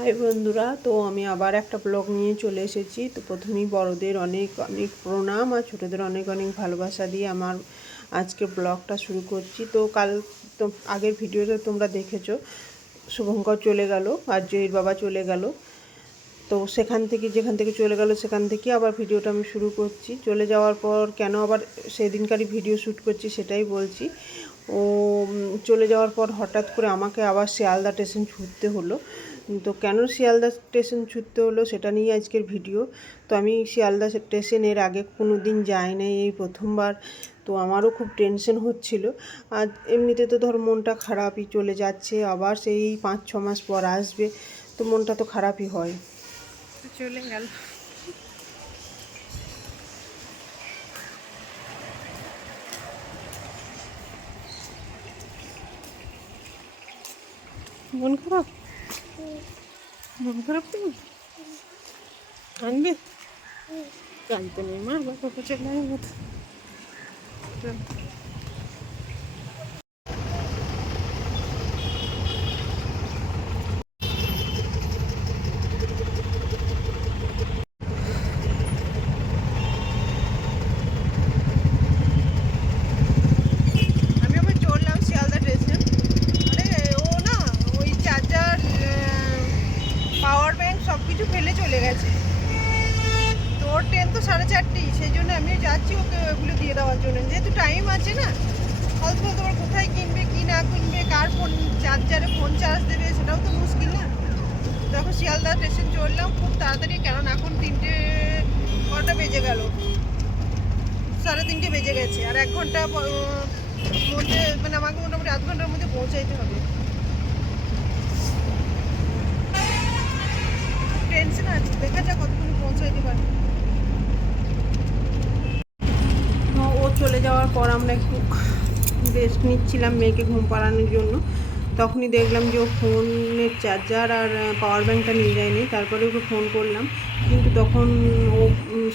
High বন্ধুরা, তো আমি আবার একটা ব্লগ নিয়ে চলে এসেছি। তো প্রথমেই বড়দের অনেক অনেক প্রণাম আর ছোটোদের অনেক অনেক ভালোবাসা দিয়ে আমার আজকে ব্লগটা শুরু করছি। তো কাল তো আগের ভিডিওতে তোমরা দেখেছ, শুভঙ্কর চলে গেল, আর জয়ীর বাবা চলে গেল। তো সেখান থেকে, যেখান থেকে চলে গেল সেখান থেকে আবার ভিডিওটা আমি শুরু করছি। চলে যাওয়ার পর কেন আবার সেদিনকারই ভিডিও শ্যুট করছি সেটাই বলছি। ও চলে যাওয়ার পর হঠাৎ করে আমাকে আবার শিয়ালদা স্টেশন ছুটতে হলো। তো কেন শিয়ালদা স্টেশন ছুটতে হলো সেটা নিয়ে আজকের ভিডিও। তো আমি শিয়ালদা স্টেশনের আগে কোনো দিন যাই নাই এই প্রথমবার। তো আমারও খুব টেনশন হচ্ছিল। আর এমনিতে তো ধর মনটা খারাপই চলে যাচ্ছে, আবার সেই পাঁচ ছ মাস পর আসবে। তো মনটা তো খারাপই হয়। চলে গেল মন খারাপ মন খারাপ তুমি আনবে জানতে নেই মা বাবা চলে আসব তো। চল। আমি আবার চললাম শিয়ালদা স্টেশন আরে ও না ওই চার্জার পাওয়ার ব্যাংক সব কিছু ফেলে চলে গেছে। তো ওর ট্রেন তো সাড়ে চারটেই, সেই জন্য আমি যাচ্ছি ওকে ওগুলো দিয়ে দেওয়ার জন্য। যেহেতু টাইম আছে না ফালতু আবার কোথায় কিনবে, কি না কিনবে, কার ফোন চার্জারে ফোন চার্জ দেবে, সেটাও তো মুশকিল না। তখন শিয়ালদা স্টেশন চললাম খুব তাড়াতাড়ি কারণ এখন তিনটে, কটা বেজে গেল? সাড়ে তিনটে বেজে গেছে, আর এক ঘণ্টা মধ্যে মানে আমাকে মোটামুটি আধ ঘণ্টার মধ্যে পৌঁছাইতে হবে। টেনশন আছে, দেখা যাক কতক্ষণ পৌঁছাইতে পারি। ও চলে যাওয়ার পর আমরা একটু রেস্ট নিচ্ছিলাম মেয়েকে ঘুম পাড়ানোর জন্য। তখনই দেখলাম যে ও ফোনের চার্জার আর পাওয়ার ব্যাঙ্কটা নিয়ে যায়নি, তারপরে ওকে ফোন করলাম। কিন্তু তখন ও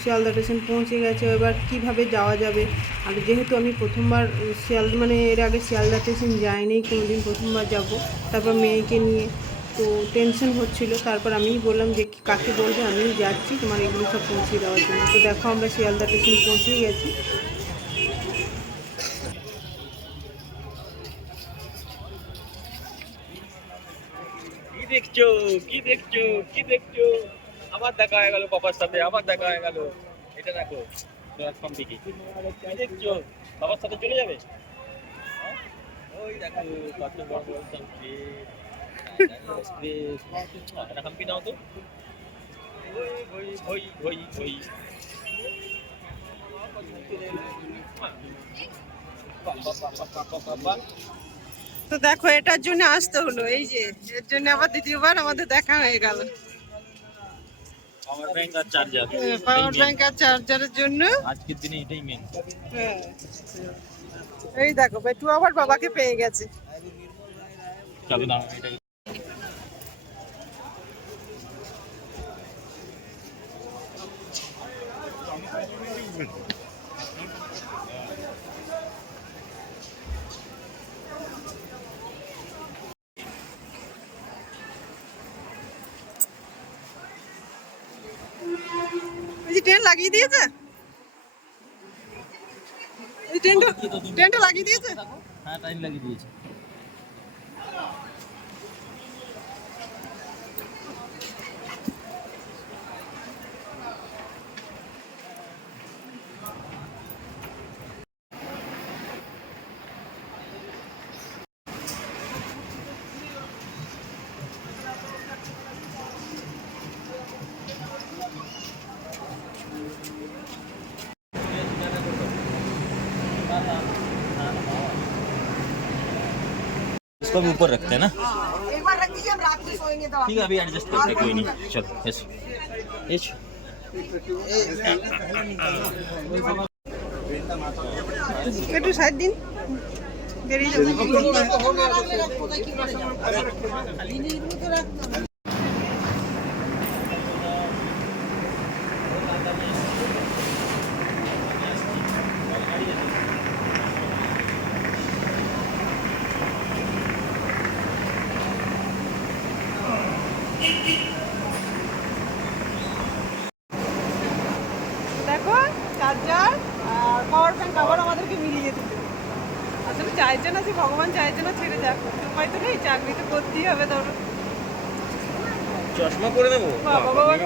শিয়ালদা স্টেশন পৌঁছে গেছে এবার কীভাবে যাওয়া যাবে? আর যেহেতু আমি প্রথমবার, শিয়াল মানে এর আগে শিয়ালদা স্টেশন যাইনি, কোনোদিন প্রথমবার যাব, তারপর মেয়েকে নিয়ে তো টেনশন হচ্ছিল। তারপর আমিই বললাম যে, কাকে বলবে? আমিও যাচ্ছি তোমার এগুলো সব পৌঁছে দেওয়ার জন্য। তো দেখো আমরা শিয়ালদা স্টেশন পৌঁছে গেছি। দেখছ? কি দেখছ? কি দেখছ? আবার দেখা হয়ে গেল বাবার সাথে, আবার দেখা হয়ে গেল। এটা দেখো দেখছ? বাবার সাথে চলে যাবে? হ্যাঁ? ওই দেখো, কত বড় বড় সামনে তো দেখো এটার জন্য আসতে হলো। এই যে এর জন্য আবার দ্বিতীয়বার আমাদের দেখা হয়ে গেল। পাওয়ার ব্যাংক আর চার্জার পাওয়ার ব্যাংক আর চার্জারের জন্য। আজকের দিনে এটাই মেন হ্যাঁ। এই দেখো বেটু আবার বাবাকে পেয়ে গেছে। চলো না এটাই ট্রেন লাগিয়ে দিয়েছে? ট্রেনটা ট্রেনটা লাগিয়ে দিয়েছে? হ্যাঁ টাইম লাগিয়ে দিয়েছে। इसको भी ऊपर रखते हैं ना एक बार रख दीजिए हम रात में सोएँगे तो ठीक है अभी एडजस्ट करते हैं कोई नहीं चलो यस यस कटू सात दिन देरी চার্জার আর পাওয়ার ব্যাংক আবার আমাদেরকে মিলিয়ে দিল আসলে চাইছে না যে ভগবান চাইছে না ছেড়ে যাক উপায় তো নেই চাকরি তো করতেই হবে ধরো। চশমা পরে নেব?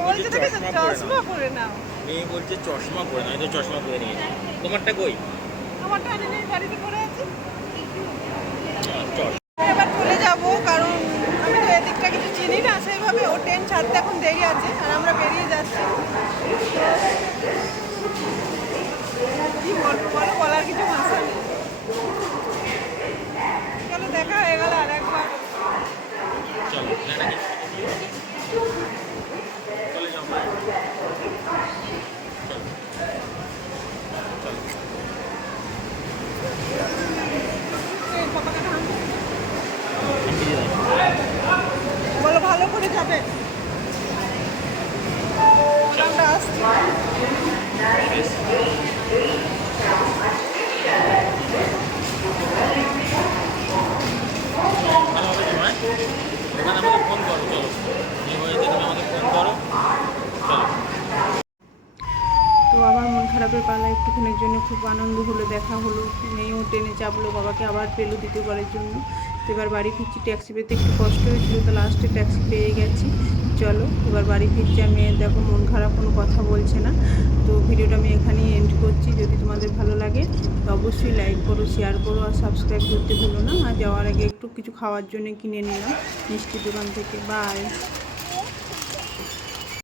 বলছে চশমা পরে নাও। মেয়ে বলছে চশমা পরে না এই চশমা পরে নিয়েছি তোমারটা কই? আমারটা আনে নেই বাড়িতে পড়ে আছে। এবার চলে যাব কারণ আমি তো এদিকটা কিছু চিনি না সেইভাবে ও ট্রেন ছাড়তে এখন দেরি আছে আর আমরা বেরিয়ে যাচ্ছি কি বলব বলো বলার কিছু ভাষা নেই চলো দেখা হয়ে গেল। আর একবার চলো এটা কি চলে যাও এই পতাকাটা হাতে। বলো ভালো করে যাবে আমরা আসছি ভালো হবে তোমার আমাকে ফোন করো, চলো। আমাকে ফোন করো। চলো। তো আবার মন খারাপের পালা একটুখানির জন্য খুব আনন্দ হলো, দেখা হলো। মেয়েও ট্রেনে চাপলো, বাবাকে আবার পেল দ্বিতীয়বারের জন্য। তো এবার বাড়ি ফিরছি, ট্যাক্সি পেতে একটু কষ্ট হয়েছিল, তো লাস্টে ট্যাক্সি পেয়ে গেছি। চলো, এবার বাড়ি ফিরছি মেয়ের দেখো মন খারাপ, কোনো কথা বলছে না। ভিডিওটা আমি এখানেই এন্ড করছি। যদি তোমাদের ভালো লাগে, তো অবশ্যই লাইক করো শেয়ার করো আর সাবস্ক্রাইব করতে ভুলো না। আর যাওয়ার আগে একটু কিছু খাওয়ার জন্য কিনে নিলাম মিষ্টির দোকান থেকে। বাই